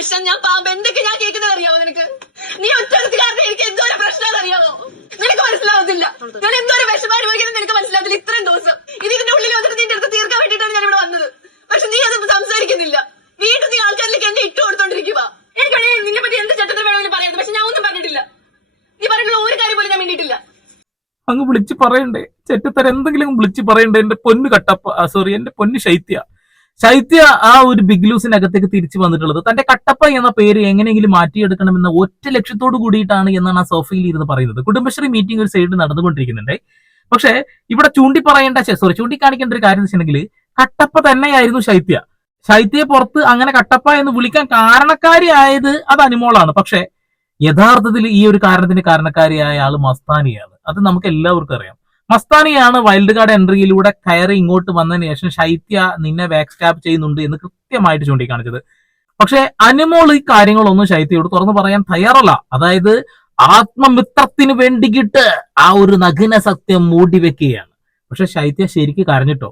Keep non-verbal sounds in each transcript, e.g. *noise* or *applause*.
വിഷം ഞാൻ പാമ്പ് എന്തൊക്കെ ഞാൻ കേൾക്കുന്നത് അറിയാമോ നിനക്ക്? നീ ഒറ്റ കാരണം എനിക്ക് എന്തോരം പ്രശ്നം അറിയാമോ നിനക്ക് മനസ്സിലാവത്തില്ല. ഞാൻ എന്തോരം വിഷമം അനുഭവിക്കുന്നത് നിനക്ക് മനസ്സിലാവത്തില്ല ഇത്രയും ദിവസം. ഇത് ഇതിന്റെ ഉള്ളിൽ വന്നിട്ട് നിന്റെ അടുത്ത് തീർക്കാൻ വേണ്ടിയിട്ടാണ് ഞാൻ ഇവിടെ വന്നത്. പക്ഷെ നീ അത് സംസാരിക്കുന്നില്ല. വീണ്ടും നീ ആൾക്കാരിലേക്ക് എന്നെ ഇട്ടു കൊടുത്തോണ്ടിരിക്കുക. എനിക്ക് നിന്നെ പറ്റി എന്ത് ചട്ടത്തിൽ വേണമെങ്കിലും പറയാം. പക്ഷെ ഞാൻ ഒന്നും പറഞ്ഞിട്ടില്ല. നീ പറഞ്ഞിട്ടുള്ള ഒരു കാര്യം പോലും ഞാൻ വേണ്ടിയിട്ടില്ല അങ്ങ് വിളിച്ച് പറയണ്ടേ? ചെറ്റത്തര എന്തെങ്കിലും വിളിച്ച് പറയണ്ടേ? എന്റെ പൊന്ന് കട്ടപ്പ സോറി എന്റെ പൊന്ന് ശൈത്യ. ശൈത്യ ആ ഒരു ബിഗ് ലൂസിനകത്തേക്ക് തിരിച്ചു വന്നിട്ടുള്ളത്. തന്റെ കട്ടപ്പ എന്ന പേര് എങ്ങനെയെങ്കിലും മാറ്റിയെടുക്കണമെന്ന ഒറ്റ ലക്ഷ്യത്തോട് കൂടിയിട്ടാണ് എന്നാണ് ആ സോഫയിൽ ഇരുന്ന് പറയുന്നത്. കുടുംബശ്രീ മീറ്റിംഗ് ഒരു സൈഡിൽ നടന്നുകൊണ്ടിരിക്കുന്നുണ്ട്. പക്ഷേ ഇവിടെ ചൂണ്ടി പറയേണ്ട സോറി ചൂണ്ടിക്കാണിക്കേണ്ട ഒരു കാര്യം എന്ന് വെച്ചിട്ടുണ്ടെങ്കിൽ കട്ടപ്പ തന്നെയായിരുന്നു ശൈത്യ. ശൈത്യയെ പുറത്ത് അങ്ങനെ കട്ടപ്പ എന്ന് വിളിക്കാൻ കാരണക്കാരിയായത് അത് അനുമോളാണ്. പക്ഷെ യഥാർത്ഥത്തിൽ ഈ ഒരു കാരണത്തിന് കാരണക്കാരിയായ ആൾ മസ്താനിയാണ്. അത് നമുക്ക് എല്ലാവർക്കും അറിയാം. മസ്താനിയാണ് വൈൽഡ് കാർഡ് എൻട്രിയിലൂടെ കയറി ഇങ്ങോട്ട് വന്നതിന് ശേഷം ശൈത്യ നിന്നെ ബാക്ക് സ്റ്റാപ്പ് ചെയ്യുന്നുണ്ട് എന്ന് കൃത്യമായിട്ട് ചൂണ്ടിക്കാണിച്ചത്. പക്ഷെ അനുമോൾ ഈ കാര്യങ്ങളൊന്നും ശൈത്യയോട് തുറന്നു പറയാൻ തയ്യാറല്ല. അതായത് ആത്മമിത്രത്തിന് വേണ്ടിയിട്ട് ആ ഒരു നഗ്ന സത്യം മൂടി വെക്കുകയാണ്. പക്ഷെ ശൈത്യ ശരിക്ക് കരഞ്ഞിട്ടോ?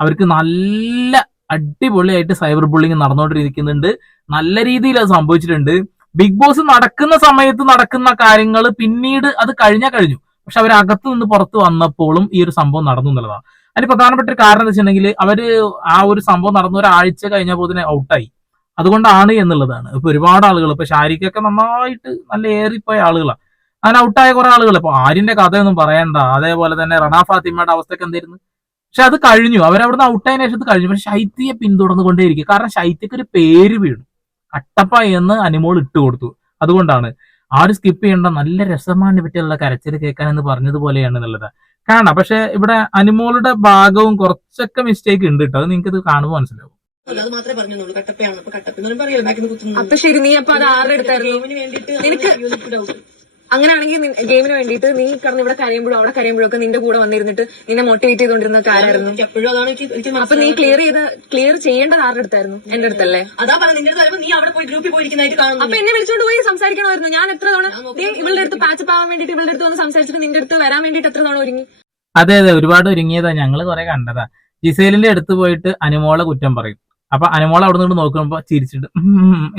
അവർക്ക് നല്ല അടിപൊളിയായിട്ട് സൈബർ ബുള്ളിങ് നടന്നുകൊണ്ടിരിക്കുന്നുണ്ട്. നല്ല രീതിയിൽ അത് സംഭവിച്ചിട്ടുണ്ട്. ബിഗ് ബോസ് നടക്കുന്ന സമയത്ത് നടക്കുന്ന കാര്യങ്ങൾ പിന്നീട് അത് കഴിഞ്ഞാൽ കഴിഞ്ഞു. പക്ഷെ അവർ അകത്തു നിന്ന് പുറത്ത് വന്നപ്പോഴും ഈ ഒരു സംഭവം നടന്നു എന്നുള്ളതാണ്. അതിന് പ്രധാനപ്പെട്ട ഒരു കാരണം എന്ന് വെച്ചിട്ടുണ്ടെങ്കിൽ അവർ ആ ഒരു സംഭവം നടന്ന ഒരാഴ്ച കഴിഞ്ഞപ്പോൾ തന്നെ ഔട്ടായി അതുകൊണ്ടാണ് എന്നുള്ളതാണ്. ഇപ്പൊ ഒരുപാട് ആളുകൾ ഇപ്പൊ ഷാരിക്കൊക്കെ നന്നായിട്ട് നല്ല ഏറിപ്പോയ ആളുകളാണ്. അങ്ങനെ ഔട്ടായ കുറെ ആളുകൾ ഇപ്പൊ ആര്യന്റെ കഥയൊന്നും പറയണ്ട. അതേപോലെ തന്നെ റണാ ഫാത്തിമയുടെ അവസ്ഥയൊക്കെ എന്തായിരുന്നു? പക്ഷെ അത് കഴിഞ്ഞു. അവരവിടുന്ന് ഔട്ടായതിനു ശേഷം കഴിഞ്ഞു. പക്ഷെ ശൈത്യയെ പിന്തുടർന്നുകൊണ്ടേയിരിക്കും. കാരണം ശൈത്യക്ക് ഒരു പേര് വീണു. കട്ടപ്പ എന്ന് അനിമോൾ ഇട്ട് കൊടുത്തു അതുകൊണ്ടാണ്. ആരും സ്കിപ്പ് ചെയ്യേണ്ട. നല്ല രസമാണ് പറ്റിയുള്ള കരച്ചിൽ കേൾക്കാൻ എന്ന് പറഞ്ഞതുപോലെയാണ് എന്നുള്ളത്. കാണാം. പക്ഷെ ഇവിടെ അനിമോളുടെ ഭാഗവും കുറച്ചൊക്കെ മിസ്റ്റേക്ക് ഉണ്ട് കേട്ടോ. അത് നിങ്ങൾക്ക് ഇത് കാണുമ്പോൾ മനസ്സിലാവും. അല്ല, അത് മാത്രമേ പറഞ്ഞുള്ളൂ. കട്ടപ്പയാണ് അപ്പൊ ശരി നീ അപ്പൊ അത് ആരുടെ വേണ്ടിയിട്ട് നിനക്ക് ഡൗട്ട് അങ്ങനെയാണെങ്കിൽ ഗെയിമിന് വേണ്ടിയിട്ട് നീ കടന്ന് ഇവിടെ കരയുമ്പോഴും അവിടെ കരയുമ്പോഴൊക്കെ നിന്റെ കൂടെ വന്നിരുന്നിട്ട് നിന്നെ മോട്ടിവേറ്റ് ചെയ്തോണ്ടിരുന്ന ആരായിരുന്നു എപ്പോഴും അതാണ് എനിക്ക് എനിക്ക് അപ്പൊ നീ ക്ലിയർ ചെയ്ത് ക്ലിയർ ചെയ്യേണ്ടത് ആരുടെ അടുത്തായിരുന്നു? എന്റെ അടുത്തല്ലേ? അതാ പറഞ്ഞ നിന്റെ അടുത്ത് വരുമ്പോ നീ അവിടെ പോയി ഗ്രൂപ്പിൽ പോയിരിക്കുന്നതായിട്ട് കാണുന്നു. അപ്പൊ എന്നെ വിളിച്ചോണ്ട് പോയി സംസാരിക്കണമായിരുന്നു. ഞാൻ എത്ര തവണ ഇവളുടെ അടുത്ത് പാച്ചപ്പ് ആവാൻ വേണ്ടിട്ട് ഇവളുടെ അടുത്ത് വന്ന് സംസാരിച്ചിട്ട് നിന്റെ അടുത്ത് വരാൻ വേണ്ടിട്ട് എത്ര തവണ ഒരുങ്ങി? അതെ അതെ. ഒരുപാട് ഒരുങ്ങിയതാ. ഞങ്ങൾ കുറെ കണ്ടതാ. ജിസേലിന്റെ അടുത്ത് പോയിട്ട് അനുമോളെ കുറ്റം പറയും. അപ്പൊ അനുമോളെ അവിടെ നിന്ന് നോക്കുമ്പോ ചിരിച്ചിട്ട്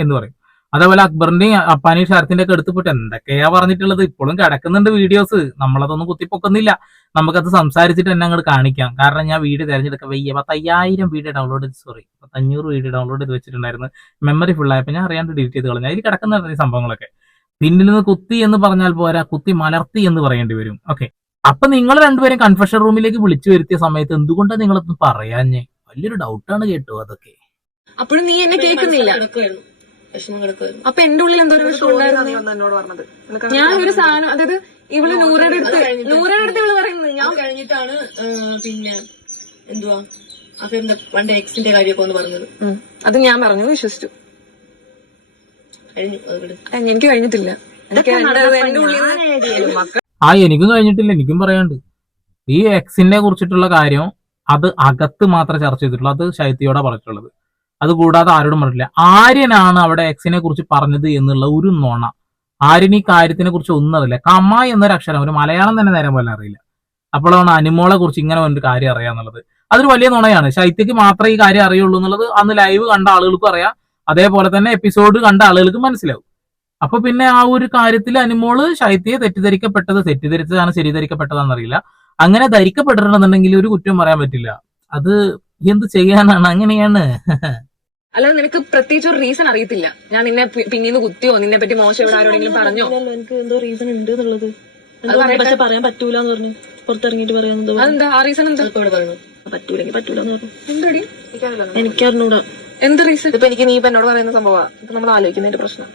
എന്ന് പറയും. അതേപോലെ അക്ബറിന്റെയും അപ്പാനി ഷർത്തിന്റെ ഒക്കെ എടുത്ത് പോയിട്ട് എന്തൊക്കെയാ പറഞ്ഞിട്ടുള്ളത്? ഇപ്പോഴും കിടക്കുന്നുണ്ട് വീഡിയോസ് നമ്മളതൊന്നും കുത്തിപ്പൊക്കുന്നില്ല. നമുക്കത് സംസാരിച്ചിട്ട് തന്നെ അങ്ങോട്ട് കാണിക്കാം. കാരണം ഞാൻ വീഡിയോ തിരഞ്ഞെടുക്കാൻ വയ്യ. പത്തയ്യായിരം വീഡിയോ ഡൗൺലോഡ് ചെയ്ത് സോറി പത്തഞ്ഞൂറ് വീഡിയോ ഡൗൺലോഡ് ചെയ്ത് വെച്ചിട്ടുണ്ടായിരുന്നു. മെമ്മറി ഫുൾ ആയപ്പോൾ ഞാൻ അറിയാണ്ട് ഡിലീറ്റ് ചെയ്ത് കളഞ്ഞു. അതിൽ കിടക്കുന്നുണ്ട് ഈ സംഭവങ്ങളൊക്കെ. പിന്നിൽ നിന്ന് കുത്തി എന്ന് പറഞ്ഞാൽ പോരാ കുത്തി മലർത്തി എന്ന് പറയേണ്ടി വരും. ഓക്കെ അപ്പൊ നിങ്ങൾ രണ്ടുപേരും കൺഫെഷൻ റൂമിലേക്ക് വിളിച്ചു വരുത്തിയ സമയത്ത് എന്തുകൊണ്ടാണ് നിങ്ങളൊന്നും പറയാഞ്ഞേ? വലിയൊരു ഡൗട്ടാണ് കേട്ടോ അതൊക്കെ. അപ്പോഴും നീ എന്നെ കേൾക്കുന്നില്ല. വിഷമം കിടക്കുമായിരുന്നു അപ്പൊ എന്റെ ഉള്ളിൽ എന്തോ ഒരു ഉണ്ടായിരുന്നു. എന്നോട് പറഞ്ഞത്? ഞാൻ ഒരു സാധനം അതായത് ഇവൾ നൂറയുടെ അടുത്ത് നൂറയുടെ അടുത്ത് ഇവൾ പറയുന്നത് ഞാൻ കഴിഞ്ഞിട്ടാണ് ആ, പിന്നെ എന്തുവാ? അഫിന്റെ പണ്ട് എക്സിന്റെ കാര്യമൊക്കെ ഒന്ന് പറഞ്ഞത്? ഉം. അത് ഞാൻ പറഞ്ഞു വിശ്വസിച്ചു. കഴിഞ്ഞു അത് വിട്. ഏ, എനിക്ക് കഴിഞ്ഞിട്ടില്ല. എനിക്ക് എന്റെ എന്റെ ഉള്ളിൽ നിന്ന് ആ എനിക്കും കഴിഞ്ഞിട്ടില്ല എനിക്കും പറയാണ്ട് ഈ എക്സിനെ കുറിച്ചിട്ടുള്ള കാര്യം അത് അകത്ത് മാത്രമേ ചർച്ച ചെയ്തിട്ടുള്ളൂ അത് ശൈത്യയോടെ പറഞ്ഞിട്ടുള്ളത്. അത് കൂടാതെ ആരോടും പറഞ്ഞില്ല ആര്യനാണ് അവിടെ എക്സിനെ കുറിച്ച് പറഞ്ഞത് എന്നുള്ള ഒരു നോണ. ആര്യൻ ഈ കാര്യത്തിനെ കുറിച്ച് ഒന്നും അറിയില്ല. കമ്മ എന്നൊരു അക്ഷരം ഒരു മലയാളം തന്നെ നേരം പോലെ അറിയില്ല. അപ്പോഴാണ് അനുമോളെ കുറിച്ച് ഇങ്ങനെ ഒരു കാര്യം അറിയാന്നുള്ളത് അതൊരു വലിയ നുണയാണ്. ശൈത്യക്ക് മാത്രമേ ഈ കാര്യം അറിയുള്ളൂ എന്നുള്ളത് അന്ന് ലൈവ് കണ്ട ആളുകൾക്കും അറിയാം. അതേപോലെ തന്നെ എപ്പിസോഡ് കണ്ട ആളുകൾക്ക് മനസ്സിലാവും. അപ്പൊ പിന്നെ ആ ഒരു കാര്യത്തിൽ അനുമോൾ ശൈത്യയെ തെറ്റിദ്ധരിക്കപ്പെട്ടത് തെറ്റിദ്ധരിച്ചതാണ് ശരിധരിക്കപ്പെട്ടതാണെന്ന് അറിയില്ല അങ്ങനെ ധരിക്കപ്പെട്ടിട്ടുണ്ടെന്നുണ്ടെങ്കിൽ ഒരു കുറ്റം പറയാൻ പറ്റില്ല. അത് എന്ത് ചെയ്യാനാണ്? അങ്ങനെയാണ്. അല്ലാതെ നിനക്ക് പ്രത്യേകിച്ച് ഒരു റീസൺ അറിയത്തില്ല. ഞാൻ നിന്നെ പിന്നീന്ന് കുത്തിയോ? നിന്നെ പറ്റി മോശം എവിടെ ആരോടെങ്കിലും പറഞ്ഞോ? എനിക്ക് എന്തോ റീസൺ ഉണ്ട് എന്നുള്ളത്. പക്ഷെ പറയാൻ പറ്റൂല എന്ന് പറഞ്ഞു. പുറത്തിറങ്ങിയിട്ട് പറയാനെന്തോ അതെന്താ? ആ റീസൺ എന്താ? ഇവിടെ പറയുന്നത് പറ്റൂലെങ്കിൽ പറ്റൂല എന്ന് പറഞ്ഞു. എന്തടി? എനിക്കറിഞ്ഞൂടാ. എന്ത് റീസൺ ഇപ്പൊ എനിക്ക് നീ ഇപ്പൊ എന്നോട് പറയുന്ന സംഭവമാ ഇപ്പൊ നമ്മൾ ആലോചിക്കുന്നതിന്റെ പ്രശ്നം.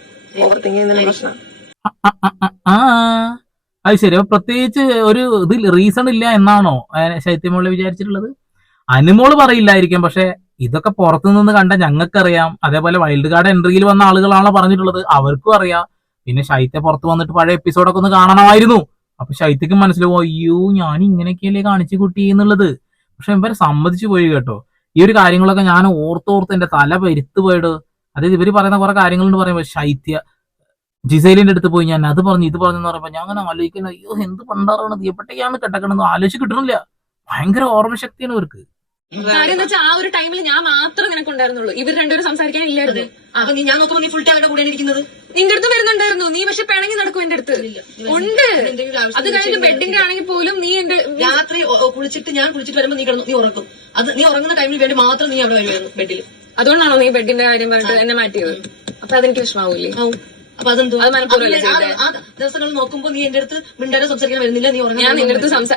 ഓവർ തിങ്ക് ചെയ്യുന്നതിന്റെ പ്രശ്നം. അത് ശരി. അപ്പൊ പ്രത്യേകിച്ച് ഒരു ഇതിൽ റീസൺ ഇല്ല എന്നാണോ? ശൈത്യമുള്ള ശൈത്യമോൾ വിചാരിച്ചിട്ടുള്ളത്? അനുമോൾ പറയില്ലായിരിക്കും. പക്ഷെ ഇതൊക്കെ പുറത്തു നിന്ന് കണ്ട ഞങ്ങൾക്കറിയാം. അതേപോലെ വൈൽഡ് കാർഡ് എൻട്രിയിൽ വന്ന ആളുകളാണല്ലോ പറഞ്ഞിട്ടുള്ളത്? അവർക്കും അറിയാം. പിന്നെ ശൈത്യ പുറത്ത് വന്നിട്ട് പഴയ എപ്പിസോഡൊക്കെ ഒന്ന് കാണണമായിരുന്നു. അപ്പൊ ശൈത്യക്കും മനസ്സിലാവും അയ്യോ ഞാൻ ഇങ്ങനെയൊക്കെയല്ലേ കാണിച്ചു കുട്ടി എന്നുള്ളത്. പക്ഷെ ഇവരെ സമ്മതിച്ചു പോയി കേട്ടോ. ഈ ഒരു കാര്യങ്ങളൊക്കെ ഞാൻ ഓർത്തോർത്ത് എന്റെ തല പെരുത്തു പോയിട്ട് അതായത് ഇവർ പറയുന്ന കുറെ കാര്യങ്ങളുണ്ട് പറയുമ്പോൾ ശൈത്യ ജിസൈലിന്റെ അടുത്ത് പോയി ഞാൻ അത് പറഞ്ഞു ഇത് പറഞ്ഞു എന്ന് പറയുമ്പോ ഞാൻ അങ്ങനെ ആലോചിക്കുന്നത് അയ്യോ എന്ത് പണ്ടാറാണ് എപ്പോഴത്തേക്കാണ് കിടക്കണമെന്ന് ആലോചിച്ച് കിട്ടണില്ല. ഭയങ്കര ഓർമ്മശക്തിയാണ് ഇവർക്ക്. കാര്യം എന്താ വെച്ചാൽ ആ ഒരു ടൈമിൽ ഞാൻ മാത്രം നിനക്ക് ഉണ്ടായിരുന്നുള്ളൂ ഇവർ രണ്ടുപേരും സംസാരിക്കാൻ ഇല്ലായിരുന്നു. അപ്പൊ നീ ഞാൻ നോക്കുമ്പോൾ നീ ഫുൾ ടൈം അവരുടെ കൂടെ ഇരിക്കുന്നത്. നിന്റെ അടുത്ത് വരുന്നുണ്ടായിരുന്നു. നീ പക്ഷെ പിണങ്ങി നടക്കും എന്റെ അടുത്ത്. ഉണ്ട്. അത് കഴിഞ്ഞ് ബെഡിന്റെ ആണെങ്കിൽ പോലും നീ എന്റെ രാത്രി കുളിച്ചിട്ട് ഞാൻ കുളിച്ചിട്ട് വരുമ്പോ നീ കിടന്നു. നീ ഉറക്കും. അത് നീ ഉറങ്ങുന്ന ടൈമിൽ വേണ്ടി മാത്രം നീ അവിടെ വരുമായിരുന്നു ബെഡിൽ അതുകൊണ്ടാണോ നീ ബെഡിന്റെ കാര്യം പറഞ്ഞിട്ട് എന്നെ മാറ്റിയത്? അപ്പൊ അതെനിക്ക് വിഷമാവൂലേ? അപ്പൊ അതെന്തോ ദിവസങ്ങൾ നോക്കുമ്പോ നീ എന്റെ അടുത്ത് മിണ്ടാതെ സംസാരിക്കാൻ വരുന്നില്ല. നീ ഉറങ്ങാൻ ഞാൻ നിന്റെ അടുത്ത് സംസാ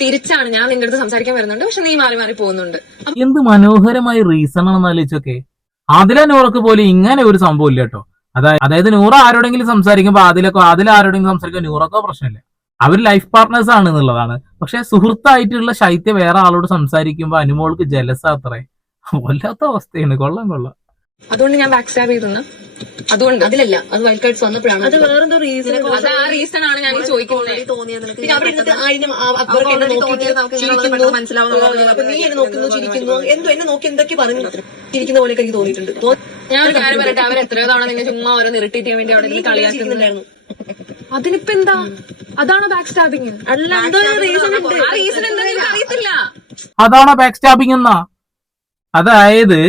തിരിച്ചാണ് ഞാൻ നിന്റെ അടുത്ത് സംസാരിക്കാൻ വരുന്നുണ്ട്. പക്ഷെ നീ മാറി മാറി പോകുന്നുണ്ട്. എന്ത് മനോഹരമായ റീസൺ ആണെന്ന് ആലോചിച്ചൊക്കെ. ആദില നൂറക്ക് പോലെ ഇങ്ങനെ ഒരു സംഭവം ഇല്ല കേട്ടോ. അതായത് അതായത് നൂറ ആരോടെങ്കിലും സംസാരിക്കുമ്പോൾ അതിലൊക്കെ അതിൽ ആരോടെങ്കിലും സംസാരിക്കുമ്പോൾ നൂറക്കോ പ്രശ്നമില്ല. അവർ ലൈഫ് പാർട്ട്നേഴ്സ് ആണ് എന്നുള്ളതാണ്. പക്ഷെ സുഹൃത്തായിട്ടുള്ള ശൈത്യ വേറെ ആളോട് സംസാരിക്കുമ്പോൾ അനുമോൾക്ക് ജലസ അത്രേ വല്ലാത്ത അവസ്ഥയാണ്. കൊള്ളം കൊള്ളാം. അതുകൊണ്ട് ഞാൻ ബാക്ക് സ്റ്റാബ് ചെയ്തു അതുകൊണ്ട്. അതിലല്ല അത് വൈൽഡ് കാർഡ്സ് വന്നപ്പോഴാണ് അത് വേറെന്തോ റീസൺ അത് ആ റീസൺ ആണ് ഞാൻ ചോദിക്കുന്നത്. പിന്നെ അവിടെ ഇരുന്നിട്ട് നീ എന്നെ നോക്കുന്നു ചിരിക്കുന്നു. എന്തോ എന്നെ നോക്കി എന്തൊക്കെ പറഞ്ഞു? ചിരിക്കുന്ന പോലെ എനിക്ക് തോന്നിയിട്ടുണ്ട്. ഞാൻ ഒരു കാര്യം പറയട്ടെ. അവർ എത്രയോ തവണ നിന്നെ ചുമ്മാ ഓരോ ഇറിറ്റേറ്റ് ചെയ്യാൻ വേണ്ടി അവിടെ കളിയാക്കുന്നുണ്ടായിരുന്നു അതിനിപ്പോ എന്താ? അതാണോ ബാക്ക് സ്റ്റാബിങ് അല്ല എന്തോ റീസൺ ഉണ്ട്. ആ റീസൺ എന്താ അറിയത്തില്ല. അതാണോ ബാക്ക് സ്റ്റാബിങ് എന്നാ? അതായത്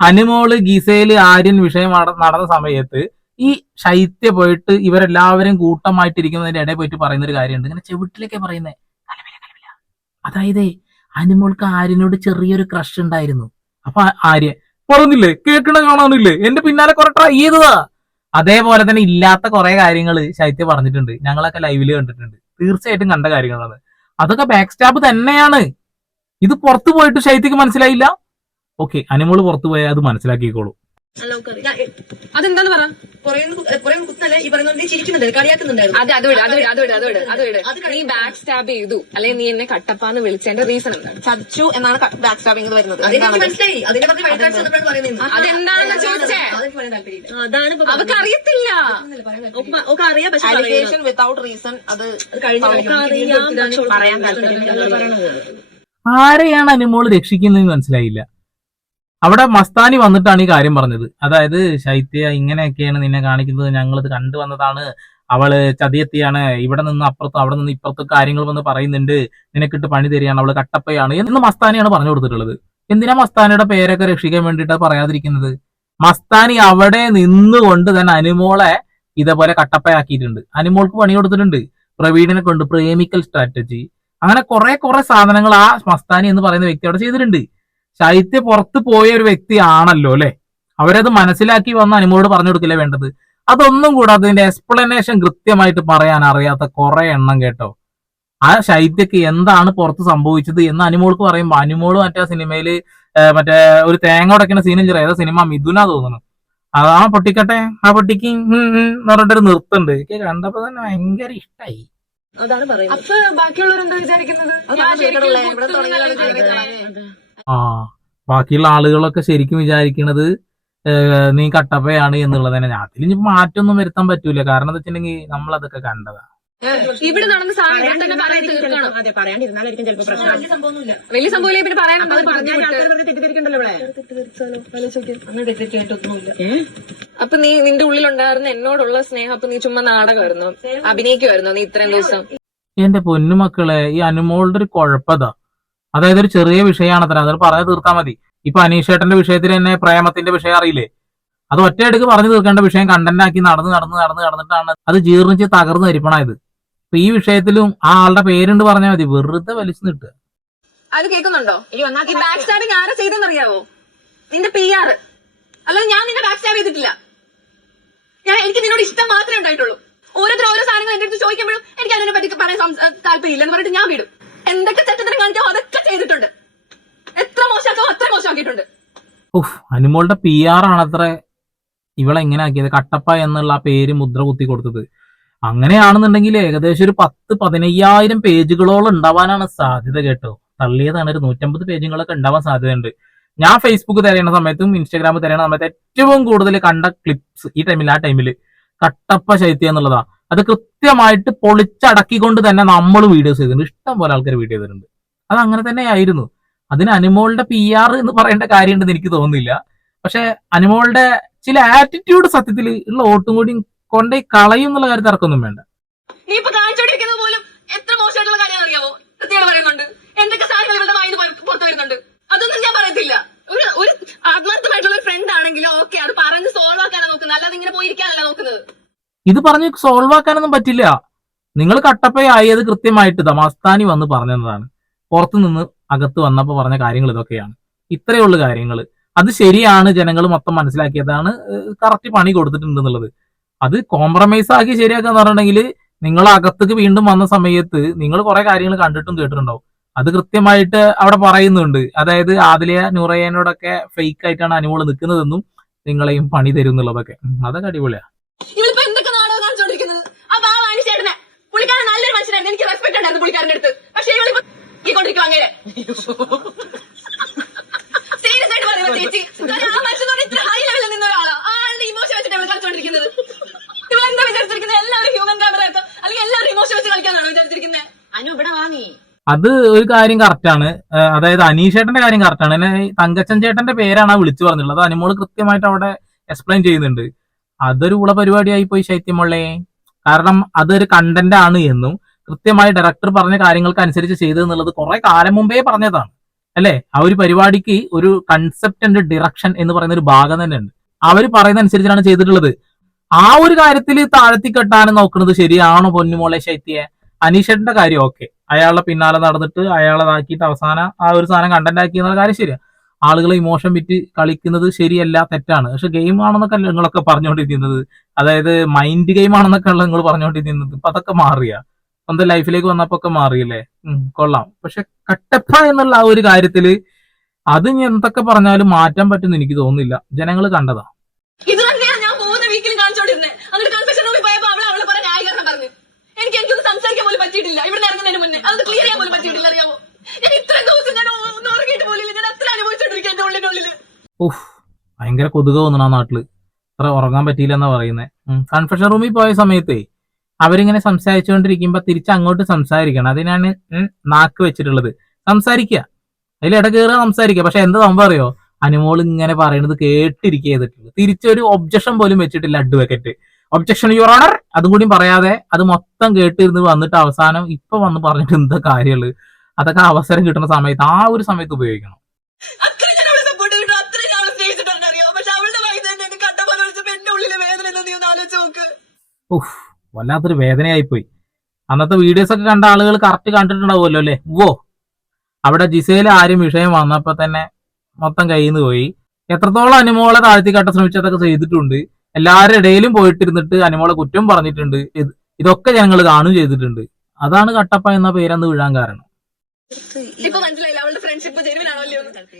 അനുമോൾ ഗീസയിൽ ആര്യൻ വിഷയം നട- നടന്ന സമയത്ത് ഈ ശൈത്യ പോയിട്ട് ഇവരെല്ലാവരും കൂട്ടമായിട്ടിരിക്കുന്നതിന്റെ ഇടയിൽ പോയിട്ട് പറയുന്ന ഒരു കാര്യമുണ്ട്. ഇങ്ങനെ ചെവിട്ടിലൊക്കെ പറയുന്നേ കലവില കലവില അതായത് അനുമോൾക്ക് ആര്യനോട് ചെറിയൊരു ക്രഷ് ഉണ്ടായിരുന്നു. അപ്പൊ ആര്യ പറഞ്ഞില്ലേ കേൾക്കണ കാണാനില്ലേ എന്റെ പിന്നാലെ കുറെ ട്രൈ ചെയ്തതാ. അതേപോലെ തന്നെ ഇല്ലാത്ത കുറെ കാര്യങ്ങൾ ശൈത്യ പറഞ്ഞിട്ടുണ്ട്. ഞങ്ങളൊക്കെ ലൈവിൽ കണ്ടിട്ടുണ്ട്. തീർച്ചയായിട്ടും കണ്ട കാര്യങ്ങളാണ്. അതൊക്കെ ബാക്ക് സ്റ്റാബ് തന്നെയാണ്. ഇത് പുറത്തു പോയിട്ട് ശൈത്യക്ക് മനസ്സിലായില്ല? ഓക്കെ അനിമോൾ പുറത്തു പോയാൽ അത് മനസ്സിലാക്കിക്കോളൂ അതെന്താന്ന് പറ കുറെ കുറെ കുത്തല്ലേ ഈ പറയുന്നത് നീ ബാക്ക് സ്റ്റാബ് ചെയ്തു അല്ലെങ്കിൽ നീ എന്നെ കട്ടപ്പാന്ന് വിളിച്ചതിന്റെ റീസൺ എന്താണ് ചതിച്ചു എന്നാണ് ബാക്ക് സ്റ്റാബിങ് വരുന്നത് അതെന്താണെന്ന് ചോദിച്ചേ അതാണ് അവക്ക് അറിയത്തില്ല അലിഗേഷൻ വിത്തൗട്ട് റീസൺ അത് കഴിഞ്ഞ. പറയാൻ ആരെയാണ് അനുമോൾ രക്ഷിക്കുന്നതെന്ന് മനസ്സിലായില്ല അവിടെ മസ്താനി വന്നിട്ടാണ് ഈ കാര്യം പറഞ്ഞത്. അതായത് ശൈത്യ ഇങ്ങനെയൊക്കെയാണ് നിന്നെ കാണിക്കുന്നത്. ഞങ്ങളിത് കണ്ടു വന്നതാണ്. അവൾ ചതിയെത്തിയാണ്. ഇവിടെ നിന്ന് അപ്പുറത്തും അവിടെ നിന്ന് ഇപ്പുറത്തും കാര്യങ്ങൾ വന്ന് പറയുന്നുണ്ട്. നിനക്കിട്ട് പണി തരികയാണ്. അവൾ കട്ടപ്പയാണ് എന്ന് മസ്താനിയാണ് പറഞ്ഞു കൊടുത്തിട്ടുള്ളത്. എന്തിനാ മസ്താനിയുടെ പേരൊക്കെ രക്ഷിക്കാൻ വേണ്ടിയിട്ടാണ് പറയാതിരിക്കുന്നത്? മസ്താനി അവിടെ നിന്നുകൊണ്ട് തന്നെ അനുമോളെ ഇതേപോലെ കട്ടപ്പയാക്കിയിട്ടുണ്ട്. അനുമോൾക്ക് പണി കൊടുത്തിട്ടുണ്ട്. പ്രവീണിനെ കൊണ്ട് പ്രേമിക്കൽ സ്ട്രാറ്റജി അങ്ങനെ കുറെ കുറെ സാധനങ്ങൾ ആ മസ്താനി എന്ന് പറയുന്ന വ്യക്തി അവിടെ ചെയ്തിട്ടുണ്ട്. ശൈത്യ പുറത്ത് പോയ ഒരു വ്യക്തിയാണല്ലോ അല്ലെ? അവരത് മനസ്സിലാക്കി വന്ന് അനുമോട് പറഞ്ഞു കൊടുക്കില്ല വേണ്ടത്? അതൊന്നും കൂടാതെ അതിന്റെ എക്സ്പ്ലനേഷൻ കൃത്യമായിട്ട് പറയാൻ അറിയാത്ത കുറെ എണ്ണം കേട്ടോ. ആ ശൈത്യക്ക് എന്താണ് പുറത്ത് സംഭവിച്ചത് എന്ന് അനുമോൾക്ക് പറയുമ്പോ അനുമോൾ മറ്റേ സിനിമയിൽ മറ്റേ ഒരു തേങ്ങ ഉടക്കുന്ന സീനും ചെറിയ ഏതാ സിനിമ? മിഥുന തോന്നുന്നു. അത് ആ പൊട്ടിക്കട്ടെ ആ പൊട്ടിക്ക് എന്ന് പറഞ്ഞിട്ടൊരു നിർത്തുണ്ട് എനിക്ക് കണ്ടപ്പോ തന്നെ ഭയങ്കര ഇഷ്ടായി. അതാണ് പറയുന്നത്. അപ്പൊ ബാക്കിയുള്ളവർ എന്താ വിചാരിക്കുന്നത് ആ ബാക്കിയുള്ള ആളുകളൊക്കെ ശരിക്കും വിചാരിക്കണത് നീ കട്ടപ്പയാണ് എന്നുള്ളത് തന്നെ. അതിൽ ഇനി മാറ്റൊന്നും വരുത്താൻ പറ്റൂല. കാരണം എന്താ വെച്ചിട്ടുണ്ടെങ്കിൽ നമ്മളതൊക്കെ കണ്ടതാ. ഇവിടെ നടന്ന സാധനം തന്നെ പറയാൻ തീർക്കണം. അതെ പറയാണ്ടിരുന്നാലായിരിക്കും ചിലപ്പോ പ്രശ്നം. വലിയ സംഭവമൊന്നുമില്ല. വലിയ സംഭവം പിന്നെ പറയാൻ അത് പറഞ്ഞു ഞാൻ വിട്ട് ആൾക്കാർ വെറുതെ തെറ്റിദ്ധരിക്കണ്ടല്ലോ ഇവിടെ. അങ്ങനെ തെറ്റിദ്ധരിക്കാനായിട്ടൊന്നുമില്ല അപ്പൊ നീ നിന്റെ ഉള്ളിലുണ്ടായിരുന്ന എന്നോടുള്ള സ്നേഹം അപ്പൊ നീ ചുമ്മാ നാടകമായിരുന്നു. അഭിനയിക്കുമായിരുന്നു നീ ഇത്രയും ദിവസം. എന്റെ പൊന്നുമക്കളെ ഈ അനുമോളുടെ ഒരു കുഴപ്പതാ. അതായത് ഒരു ചെറിയ വിഷയമാണ് അത്ര. അത് പറഞ്ഞു തീർത്താൽ മതി. ഇപ്പൊ അനീഷേട്ടന്റെ വിഷയത്തിൽ തന്നെ പ്രേമത്തിന്റെ വിഷയം അറിയില്ലേ? അത് ഒറ്റയടിക്ക് പറഞ്ഞു തീർക്കേണ്ട വിഷയം കണ്ടന്റ് ആക്കി നടന്ന് നടന്ന് നടന്ന് നടന്നിട്ടാണ് അത് ജീർണിച്ച് തകർന്ന് തരിപ്പണായത് അപ്പൊ ഈ വിഷയത്തിലും ആ ആളുടെ പേരുണ്ട് പറഞ്ഞാൽ മതി. വെറുതെ വലിച്ചു നിട്ടുക. അത് കേൾക്കുന്നുണ്ടോ? ബാക്ക് നിന്റെ പി ആർ ഞാൻ നിന്റെ ബാക്ക് സ്റ്റാബ് ചെയ്തിട്ടില്ല. ഞാൻ എനിക്ക് നിന്നോട് ഇഷ്ടം മാത്രമേ ഉണ്ടായിട്ടുള്ളൂ. ഓരോരുത്തർ ഓരോ സാധനങ്ങൾ എന്റെ അടുത്ത് ചോദിക്കുമ്പോഴും എനിക്ക് അതിനെ പറ്റി പറയാൻ താല്പര്യം എന്ന് പറഞ്ഞിട്ട് ഞാൻ വിടും. എന്തൊക്കെ തെറ്റത്തരം കാണിക്കാമോ അതൊക്കെ ചെയ്തിട്ടുണ്ട്. എത്ര മോശമാക്കോ അത്ര മോശമാക്കിയിട്ടുണ്ട്. അനുമോളുടെ പി ആർ ആണ് അത്ര ഇവളെ എങ്ങനെ ആക്കിയത്? കട്ടപ്പ എന്നുള്ള ആ പേര് മുദ്ര കുത്തി കൊടുത്തത്. അങ്ങനെയാണെന്നുണ്ടെങ്കിൽ ഏകദേശം ഒരു പത്ത് പതിനയ്യായിരം പേജുകളോളം ഉണ്ടാവാനാണ് സാധ്യത കേട്ടോ. തള്ളിയതാണ് ഒരു നൂറ്റമ്പത് പേജുകളൊക്കെ ഉണ്ടാവാൻ സാധ്യതയുണ്ട്. ഞാൻ ഫേസ്ബുക്ക് തിരയുന്ന സമയത്തും ഇൻസ്റ്റാഗ്രാം തിരയുന്ന സമയത്ത് ഏറ്റവും കൂടുതൽ കണ്ട ക്ലിപ്സ് ഈ ടൈമിൽ ആ ടൈമിൽ കട്ടപ്പ ശൈത്യം എന്നുള്ളതാ. അത് കൃത്യമായിട്ട് പൊളിച്ചടക്കിക്കൊണ്ട് തന്നെ നമ്മൾ വീഡിയോസ് ചെയ്തിട്ടുണ്ട്. ഇഷ്ടം പോലെ ആൾക്കാർ വീഡിയോ ചെയ്തിട്ടുണ്ട്. അത് അങ്ങനെ തന്നെ ആയിരുന്നു അതിന് അനുമോളുടെ പി ആർ എന്ന് പറയേണ്ട കാര്യമുണ്ടെന്ന് എനിക്ക് തോന്നുന്നില്ല. പക്ഷെ അനുമോളുടെ ചില ആറ്റിറ്റ്യൂഡ് സത്യത്തിൽ ഉള്ള ഓട്ടും കൂടി കൊണ്ടേ കളയും എന്നുള്ള കാര്യത്തിൽ ഇറക്കൊന്നും വേണ്ട. നീ ഇപ്പൊ കാണിച്ചോണ്ടിരിക്കുന്നത് പോലും എത്ര മോശമായിട്ടുള്ള കാര്യം അറിയാവോ? കൃത്യമായിട്ട് പറയുന്നുണ്ട്. എന്തൊക്കെ സാധനങ്ങൾ ഇവരുടെ വായിന്ന് പുറത്തു വരുന്നുണ്ട്. അതൊന്നും ഞാൻ പറയത്തില്ല. ഒരു ഒരു ആത്മാർത്ഥമായിട്ടുള്ള ഒരു ഫ്രണ്ട് ആണെങ്കിലും ഓക്കെ അത് പറഞ്ഞ് സോൾവ് ആക്കാനാണ് നോക്കുന്നത്. അല്ലാതെ ഇങ്ങനെ പോയിരിക്കാനല്ല നോക്കുന്നത്. ഇത് പറഞ്ഞ് സോൾവ് ആക്കാനൊന്നും പറ്റില്ല. നിങ്ങൾ കട്ടപ്പയായത് കൃത്യമായിട്ട് ദമാസ്താനി വന്ന് പറഞ്ഞതാണ്. പുറത്തു നിന്ന് അകത്ത് വന്നപ്പോൾ പറഞ്ഞ കാര്യങ്ങൾ ഇതൊക്കെയാണ്. ഇത്രയുള്ള കാര്യങ്ങൾ അത് ശരിയാണ് ജനങ്ങൾ മൊത്തം മനസ്സിലാക്കിയതാണ് കറക്റ്റ് പണി കൊടുത്തിട്ടുണ്ട് എന്നുള്ളത് അത് കോംപ്രമൈസ് ആക്കി ശരിയാക്കാന്ന് പറഞ്ഞിട്ടുണ്ടെങ്കിൽ നിങ്ങൾ അകത്തേക്ക് വീണ്ടും വന്ന സമയത്ത് നിങ്ങൾ കുറെ കാര്യങ്ങൾ കണ്ടിട്ടും കേട്ടിട്ടുണ്ടാവും. അത് കൃത്യമായിട്ട് അവിടെ പറയുന്നുണ്ട്. അതായത് ആദിലിയ നൂറയ്യനോടൊക്കെ ഫേക്ക് ആയിട്ടാണ് അനുമോൾ നിൽക്കുന്നതെന്നും നിങ്ങളെയും പണി തരും എന്നുള്ളതൊക്കെ അതൊക്കെ അടിപൊളിയാ. നല്ലൊരു മനുഷ്യനായിരുന്നു. എനിക്ക് റെസ്പെക്ട് ഉണ്ടായിരുന്നു പുള്ളിക്കാരന്റെ അടുത്ത്. പക്ഷെ ഇവളിപ്പോ അങ്ങനെ സീരിയസ് ആയിട്ട് പറയുമ്പോ ചേച്ചി. ആ മനുഷ്യൻ ഇത്ര ഹൈ ലെവലിൽ നിന്ന ഒരാളാ. ആളുടെ ഇമോഷൻ വെച്ചിട്ട് നമ്മൾ കളിച്ചോണ്ടിരിക്കുന്നത്. എന്താ വിചാരിച്ചിരിക്കുന്നത് എല്ലാവരും ഹ്യൂമൻ ക്യാമറ അല്ലെങ്കിൽ എല്ലാവരും ഇമോഷൻ വെച്ച് കളിക്കാനാണോ വിചാരിച്ചിരിക്കുന്നത് അനു ഇവിടെ വാങ്ങി അത് ഒരു കാര്യം കറക്റ്റാണ് അതായത് അനീഷേട്ടന്റെ കാര്യം കറക്റ്റാണ് എന്നെ തങ്കച്ചൻ ചേട്ടന്റെ പേരാണ് ആ വിളിച്ചു പറഞ്ഞിട്ടുള്ളത്. അത് അനുമോൾ കൃത്യമായിട്ട് അവിടെ എക്സ്പ്ലെയിൻ ചെയ്യുന്നുണ്ട്. അതൊരു ഉള പരിപാടിയായി പോയി ശൈത്യമുള്ളേ കാരണം അതൊരു കണ്ടന്റ് ആണ് എന്നും. കൃത്യമായി ഡയറക്ടർ പറഞ്ഞ കാര്യങ്ങൾക്ക് അനുസരിച്ച് ചെയ്തു എന്നുള്ളത് കുറെ കാലം മുമ്പേ പറഞ്ഞതാണ്. അല്ലെ? ആ ഒരു പരിപാടിക്ക് ഒരു കൺസെപ്റ്റ് ആൻഡ് ഡിറക്ഷൻ എന്ന് പറയുന്ന ഒരു ഭാഗം തന്നെ ഉണ്ട് അവർ പറയുന്ന അനുസരിച്ചാണ് ചെയ്തിട്ടുള്ളത്. ആ ഒരു കാര്യത്തിൽ താഴ്ത്തി കെട്ടാനും നോക്കുന്നത് ശരിയാണോ പൊന്നുമോളെ ശൈത്യെ? അനീഷന്റെ കാര്യം ഓക്കെ അയാളുടെ പിന്നാലെ നടന്നിട്ട് അയാളെ ഇതാക്കിയിട്ട് അവസാനം ആ ഒരു സാധനം കണ്ടന്റ് ആക്കി എന്നുള്ള കാര്യം ശരിയാ. ആളുകൾ ഇമോഷൻ വിറ്റ് കളിക്കുന്നത് ശരിയല്ല തെറ്റാണ്. പക്ഷെ ഗെയിം ആണെന്നൊക്കെ നിങ്ങളൊക്കെ പറഞ്ഞുകൊണ്ടിരിക്കുന്നത് അതായത് മൈൻഡ് ഗെയിം ആണെന്നൊക്കെ നിങ്ങൾ പറഞ്ഞുകൊണ്ടിരിക്കുന്നത് ഇപ്പൊ അതൊക്കെ മാറിയ. സ്വന്തം ലൈഫിലേക്ക് വന്നപ്പോ ഒക്കെ മാറിയില്ലേ? കൊള്ളാം. പക്ഷെ കട്ടപ്പ എന്നുള്ള ആ ഒരു കാര്യത്തിൽ അത് ഇനി എന്തൊക്കെ പറഞ്ഞാലും മാറ്റാൻ പറ്റുമെന്ന് എനിക്ക് തോന്നുന്നില്ല. ജനങ്ങൾ കണ്ടതാ. ഇത് തന്നെയാണ് ഞാൻ പോകുന്ന വീക്കിലും കാണിച്ചോണ്ടിരുന്നത് എന്നിട്ട് കൺഫെഷൻ റൂമിൽ പോയപ്പോ അവളെ അവളെ പറഞ്ഞ ന്യായീകരണം പറഞ്ഞു. എനിക്ക് എനിക്കൊന്ന് സംസാരിക്കാൻ പോലും പറ്റിയിട്ടില്ല. ഇവിടെ ഇറങ്ങുന്നതിന് മുന്നേ. അത് ക്ലിയർ ചെയ്യാൻ പോലും പറ്റിയിട്ടില്ല അറിയാമോ ഞാൻ ഇത്ര ദിവസം ഞാൻ ഒന്നും ഉറങ്ങിയിട്ട് പോലില്ല. ഞാൻ അത്ര അനുഭവിച്ചോണ്ടിരിക്കുക എന്റെ ഉള്ളിനുള്ളിൽ ഉഫ് ഭയങ്കര കൊതുക് തോന്നണ ആ നാട്ടിൽ. അത്ര ഉറങ്ങാൻ പറ്റിയില്ല എന്നാ പറയുന്നത് കൺഫെഷൻ റൂമിൽ പോയ സമയത്തേ അവരിങ്ങനെ സംസാരിച്ചുകൊണ്ടിരിക്കുമ്പോ തിരിച്ച് അങ്ങോട്ട് സംസാരിക്കണം. അതിനാണ് നാക്ക് വെച്ചിട്ടുള്ളത്. സംസാരിക്കുക. അതിൽ ഇട കയറുക സംസാരിക്കുക. പക്ഷെ എന്താ സംഭവം അറിയോ? അനുമോൾ ഇങ്ങനെ പറയുന്നത് കേട്ടിരിക്കുക തിരിച്ചൊരു ഒബ്ജക്ഷൻ പോലും വെച്ചിട്ടില്ല അഡ്വക്കേറ്റ് ഒബ്ജക്ഷൻ യുവർ ഓണർ അതും കൂടി പറയാതെ അത് മൊത്തം കേട്ടിരുന്ന് വന്നിട്ട് അവസാനം ഇപ്പൊ വന്ന് പറഞ്ഞിട്ട് എന്താ കാര്യമുള്ളു അതൊക്കെ അവസരം കിട്ടുന്ന സമയത്ത് ആ ഒരു സമയത്ത് ഉപയോഗിക്കണം. ഉഫ്. വല്ലാത്തൊരു വേദനയായിപ്പോയി. അന്നത്തെ വീഡിയോസ് ഒക്കെ കണ്ട ആളുകൾ കറക്റ്റ് കണ്ടിട്ടുണ്ടാവുമല്ലോ അല്ലേ? ഓ അവിടെ ജിസയിൽ ആരും വിഷയം വന്നപ്പോൾ തന്നെ മൊത്തം കയ്യിൽ നിന്ന് പോയി. എത്രത്തോളം അനുമോളെ താഴ്ത്തി കട്ട ശ്രമിച്ചതൊക്കെ ചെയ്തിട്ടുണ്ട്. എല്ലാവരുടെ ഇടയിലും പോയിട്ടിരുന്നിട്ട് അനുമോളെ കുറ്റം പറഞ്ഞിട്ടുണ്ട്. ഇതൊക്കെ ഞങ്ങൾ കാണും ചെയ്തിട്ടുണ്ട്. അതാണ് കട്ടപ്പ എന്ന പേരന്ന് വീഴാൻ കാരണം. ഇപ്പൊ മനസ്സിലായില്ല? അവളുടെ ഫ്രണ്ട്ഷിപ്പ്?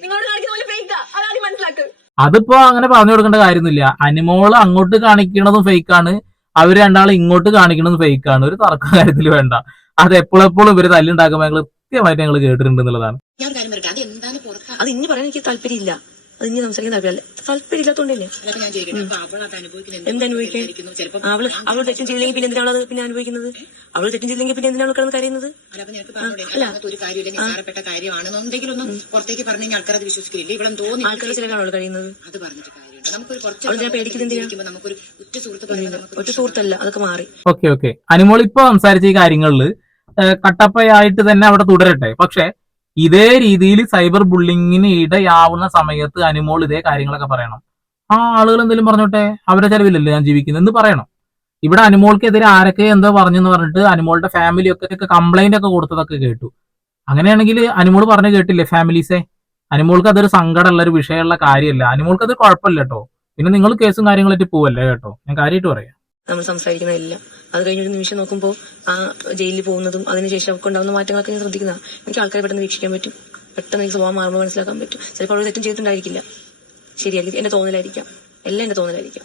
നിങ്ങളോട് കാണിക്കുന്ന പോലെ ഫേക്കാ അതാദ്യം മനസ്സിലാക്ക്. അതിപ്പോ അങ്ങനെ പറഞ്ഞു കൊടുക്കേണ്ട കാര്യമൊന്നുമില്ല. അനുമോൾ അങ്ങോട്ട് കാണിക്കണതും ഫേക്കാണ് അവർ രണ്ടാളും ഇങ്ങോട്ട് ഫേക്ക് ഫേക്കാണ് ഒരു തർക്ക കാര്യത്തിൽ വേണ്ട. അത് എപ്പോഴെപ്പോഴും ഇവർ തല്ലുണ്ടാക്കുമ്പോൾ ഞങ്ങൾ കൃത്യമായിട്ട് ഞങ്ങൾ കേട്ടിട്ടുണ്ട് എന്നുള്ളതാണ്. ഞാൻ കാര്യം അത് എന്താണ് അത് ഇനി പറയാൻ എനിക്ക് താല്പര്യമില്ല. അത് ഇനി സംസാരിക്കാൻ താല്പര്യമില്ല താല്പര്യമില്ലാത്തോണ്ടല്ലേ? എന്തനുഭവിക്കാൻ ഞാൻ ചോദിക്കട്ടെ. അപ്പൊ അവൾ അത് അനുഭവിക്കുന്നത് എന്ത് അനുഭവിക്കാൻ? ചിലപ്പോൾ അവൾ അവൾ തെറ്റും ചെയ്തില്ലെങ്കിൽ പിന്നെ എന്തിനാണ് അത് പിന്നെ അനുഭവിക്കുന്നത്? അവൾ തെറ്റും ചെയ്തില്ലെങ്കിൽ പിന്നെ എന്തിനാണ് കിടന്ന് കരയുന്നത്? ആൾക്കാർ അത് വിശ്വസിക്കില്ല. ഇവിടെ തോന്നി ആൾക്കാരുടെ ചിലരാണ് അവൾ കഴിയുന്നത് ഒറ്റ സുഹൃത്തല്ല. അതൊക്കെ മാറി. Okay okay. അനുമോൾ ഇപ്പൊ സംസാരിച്ച ഈ കാര്യങ്ങളിൽ കട്ടപ്പയായിട്ട് തന്നെ അവിടെ തുടരട്ടെ. പക്ഷെ ഇതേ രീതിയിൽ സൈബർ ബുള്ളിങ്ങിന് ഇടയാവുന്ന സമയത്ത് അനുമോൾ ഇതേ കാര്യങ്ങളൊക്കെ പറയണം. ആ ആളുകൾ എന്തെങ്കിലും പറഞ്ഞോട്ടെ? അവരെ ചെലവിലല്ലേ ഞാൻ ജീവിക്കുന്നത് എന്ന് പറയണം. ഇവിടെ അനുമോൾക്കെതിരെ ആരൊക്കെ എന്തോ പറഞ്ഞെന്ന് പറഞ്ഞിട്ട് അനുമോളുടെ ഫാമിലി ഒക്കെ കംപ്ലൈന്റ് ഒക്കെ കൊടുത്തതൊക്കെ കേട്ടു. അങ്ങനെയാണെങ്കിൽ അനുമോൾ പറഞ്ഞു കേട്ടില്ലേ ഫാമിലീസെ അനുമോൾക്ക് അതൊരു സങ്കടമുള്ള ഒരു വിഷയമുള്ള കാര്യമല്ല. അനുമോൾക്ക് അത് കുഴപ്പമില്ല കേട്ടോ. പിന്നെ നിങ്ങൾ കേസും കാര്യങ്ങളായിട്ട് പോവല്ലേ കേട്ടോ? ഞാൻ കാര്യമായിട്ട് പറയാം. നമ്മൾ സംസാരിക്കുന്നതല്ല. അത് കഴിഞ്ഞ ഒരു നിമിഷം നോക്കുമ്പോൾ ആ ജയിലിൽ പോകുന്നതും അതിനുശേഷം അവർക്ക് ഉണ്ടാകുന്ന മാറ്റങ്ങളൊക്കെ ഞാൻ ശ്രദ്ധിക്കുന്ന. എനിക്ക് ആൾക്കാരെ പെട്ടെന്ന് വീക്ഷിക്കാൻ പറ്റും. പെട്ടെന്ന് എനിക്ക് സ്വഭാവം മാറുമ്പോൾ മനസ്സിലാക്കാൻ പറ്റും. ചിലപ്പോൾ അവർ തെറ്റും ചെയ്തിട്ടുണ്ടായിരിക്കില്ല. ശരിയായിരിക്കും. എന്റെ തോന്നലായിരിക്കാം. എല്ലാം എന്റെ തോന്നലായിരിക്കാം.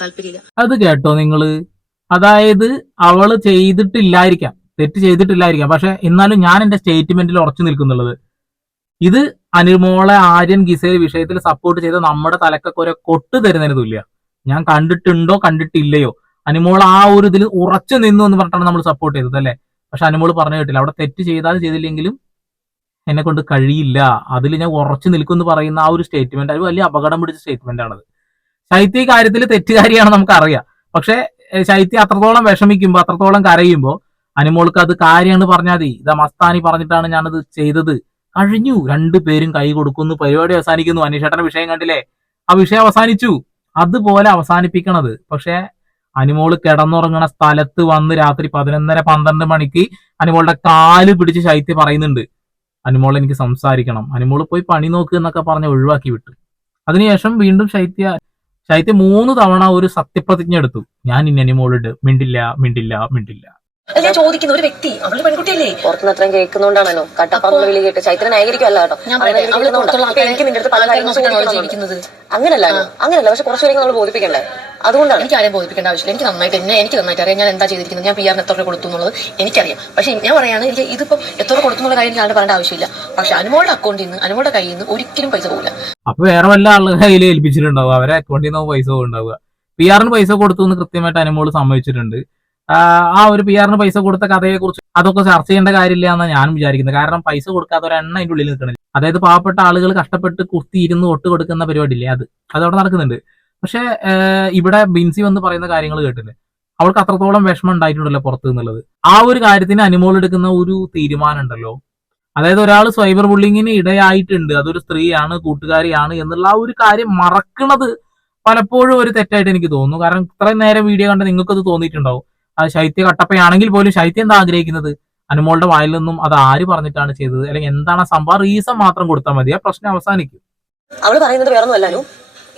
താല്പര്യമില്ല. അത് കേട്ടോ നിങ്ങൾ. അതായത് അവൾ ചെയ്തിട്ടില്ലായിരിക്കാം. തെറ്റ് ചെയ്തിട്ടില്ലായിരിക്കാം. പക്ഷെ എന്നാലും ഞാൻ എന്റെ സ്റ്റേറ്റ്മെന്റിൽ ഉറച്ചു നിൽക്കുന്നുള്ളത്. ഇത് അനുമോളെ ആര്യൻ ഗിസേൽ വിഷയത്തിൽ സപ്പോർട്ട് ചെയ്ത നമ്മുടെ തലക്കൊക്കെ ഒരു കൊട്ട് തരുന്നതിന് തുല്യ. ഞാൻ കണ്ടിട്ടുണ്ടോ കണ്ടിട്ടില്ലയോ? അനുമോൾ ആ ഒരു ഇതിൽ ഉറച്ചു നിന്നു എന്ന് പറഞ്ഞിട്ടാണ് നമ്മൾ സപ്പോർട്ട് ചെയ്തത് അല്ലെ? പക്ഷെ അനുമോൾ പറഞ്ഞു കേട്ടില്ല. അവിടെ തെറ്റ് ചെയ്താലും ചെയ്തില്ലെങ്കിലും എന്നെ കൊണ്ട് കഴിയില്ല. അതിൽ ഞാൻ ഉറച്ചു നിൽക്കും എന്ന് പറയുന്ന ആ ഒരു സ്റ്റേറ്റ്മെന്റ് അത് വലിയ അപകടം പിടിച്ച സ്റ്റേറ്റ്മെന്റ് ആണത്. ശൈത്യ കാര്യത്തിൽ തെറ്റുകാരിയാണ് നമുക്കറിയാം. പക്ഷെ ശൈത്യ അത്രത്തോളം വിഷമിക്കുമ്പോൾ അത്രത്തോളം കരയുമ്പോൾ അനുമോൾക്ക് അത് കാര്യമാണ് പറഞ്ഞാൽ മതി. ഇതാ മസ്താനി പറഞ്ഞിട്ടാണ് ഞാനത് ചെയ്തത്. കഴിഞ്ഞു. രണ്ടുപേരും കൈ കൊടുക്കുന്നു. പരിപാടി അവസാനിക്കുന്നു. അനീഷേട്ടന്റെ വിഷയം കണ്ടില്ലേ? ആ വിഷയം അവസാനിച്ചു. അതുപോലെ അവസാനിപ്പിക്കണത്. പക്ഷെ അനിമോൾ കിടന്നുറങ്ങണ സ്ഥലത്ത് വന്ന് രാത്രി പതിനൊന്നര പന്ത്രണ്ട് മണിക്ക് അനിമോളുടെ കാൽ പിടിച്ച് ശൈത്യ പറയുന്നുണ്ട്. അനിമോൾ എനിക്ക് സംസാരിക്കണം. അനിമോൾ പോയി പണി നോക്ക് എന്നൊക്കെ പറഞ്ഞ് ഒഴിവാക്കി വിട്ടു. അതിനുശേഷം വീണ്ടും ശൈത്യ ശൈത്യ മൂന്ന് തവണ ഒരു സത്യപ്രതിജ്ഞ എടുത്തു. ഞാൻ ഇനി അനിമോളിട്ട് മിണ്ടില്ല മിണ്ടില്ല മിണ്ടില്ല. ഞാൻ ചോദിക്കുന്ന ഒരു വ്യക്തി അവൾ പെൺകുട്ടിയല്ലേ? പുറത്തുനിന്ന് അത്രയും കേൾക്കുന്നോണ്ടാണല്ലോ. കട്ടപ്പാന്ന് വിളി കേട്ട് ചൈത്ര ന്യായീകരിക്കുമല്ല കേട്ടോ. ഞാൻ പറയട്ടെ, അങ്ങനെ അവൾ പുറത്തുള്ള ഇപ്പൊ എനിക്ക് നിന്റെ അടുത്ത് പല കാര്യങ്ങളും? അങ്ങനല്ല അങ്ങനല്ല. പക്ഷെ കുറച്ചു കാര്യങ്ങൾ നമ്മൾ ബോധിപ്പിക്കണ്ടേ? അതുകൊണ്ടാണ്. എനിക്ക് ആരെയും ബോധിപ്പിക്കേണ്ട ആവശ്യമില്ല. എനിക്ക് നന്നായിട്ട് എന്നെ എനിക്ക് നന്നായിട്ട് അറിയാം. ഞാൻ എന്താ ചെയ്തിരിക്കുന്നത്? ഞാൻ പി ആറിന് എത്ര കൊടുത്തു എന്നുള്ളത് എനിക്കറിയാം. പക്ഷെ ഞാൻ പറയാണ് എനിക്ക് ഇതിപ്പോ എത്ര കൊടുത്തു എന്നുള്ള കാര്യം ഞാൻ പറയേണ്ട ആവശ്യമില്ല. പക്ഷെ അനുമോളുടെ അക്കൗണ്ടിൽ നിന്ന് അനുമോളുടെ കയ്യിൽ നിന്ന് ഒരിക്കലും പൈസ പോകില്ല അപ്പൊ വേറെ വല്ല ആളുടെ *laughs* കയ്യിൽ ഏൽപ്പിച്ചിട്ടുണ്ടാവുക? അവരെ അക്കൗണ്ടിൽ നിന്ന് പൈസ പോകുന്നുണ്ടാവുക പി ആറിന് പൈസ കൊടുത്തു എന്ന് കൃത്യമായിട്ട് അനുമോൾ സമ്മതിച്ചിട്ടുണ്ട്. ആ, ഒരു പി ആറിന് പൈസ കൊടുത്ത കഥയെ കുറിച്ച് അതൊക്കെ ചർച്ച ചെയ്യേണ്ട കാര്യമില്ല എന്നാണ് ഞാൻ വിചാരിക്കുന്നത്. കാരണം പൈസ കൊടുക്കാത്ത ഒരു എണ്ണ അതിന്റെ ഉള്ളിൽ നിൽക്കണില്ല. അതായത് പാവപ്പെട്ട ആളുകൾ കഷ്ടപ്പെട്ട് കുത്തി ഇരുന്ന് ഒട്ട് കൊടുക്കുന്ന പരിപാടിയില്ലേ അത്? അതവിടെ നടക്കുന്നുണ്ട്. പക്ഷെ ഇവിടെ ബിൻസി വന്ന് പറയുന്ന കാര്യങ്ങൾ കേട്ടില്ലേ? അവൾക്ക് അത്രത്തോളം വിഷമം ഉണ്ടായിട്ടുണ്ടല്ലോ പുറത്ത് എന്നുള്ളത്. ആ ഒരു കാര്യത്തിന് അനുമോൾ എടുക്കുന്ന ഒരു തീരുമാനം ഉണ്ടല്ലോ. അതായത് ഒരാൾ സൈബർ ബുള്ളിങ്ങിന് ഇടയായിട്ടുണ്ട്. അതൊരു സ്ത്രീയാണ് കൂട്ടുകാരിയാണ് എന്നുള്ള ആ ഒരു കാര്യം മറക്കണത് പലപ്പോഴും ഒരു തെറ്റായിട്ട് എനിക്ക് തോന്നുന്നു. കാരണം ഇത്രയും നേരം വീഡിയോ കണ്ട് നിങ്ങൾക്കത് തോന്നിയിട്ടുണ്ടാവും. അത് ശൈത്യ കട്ടപ്പയാണെങ്കിൽ പോലും ശൈത്യം എന്താ ആഗ്രഹിക്കുന്നത്? അനുമോളുടെ വായിൽ നിന്നും അത് ആര് പറഞ്ഞിട്ടാണ് ചെയ്തത്? അല്ലെങ്കിൽ എന്താണ് സംഭവം? റീസൺ മാത്രം കൊടുത്താൽ മതി. ആ പ്രശ്നം അവസാനിക്കും. അവൾ പറയുന്നത് വേറെ അല്ലാനും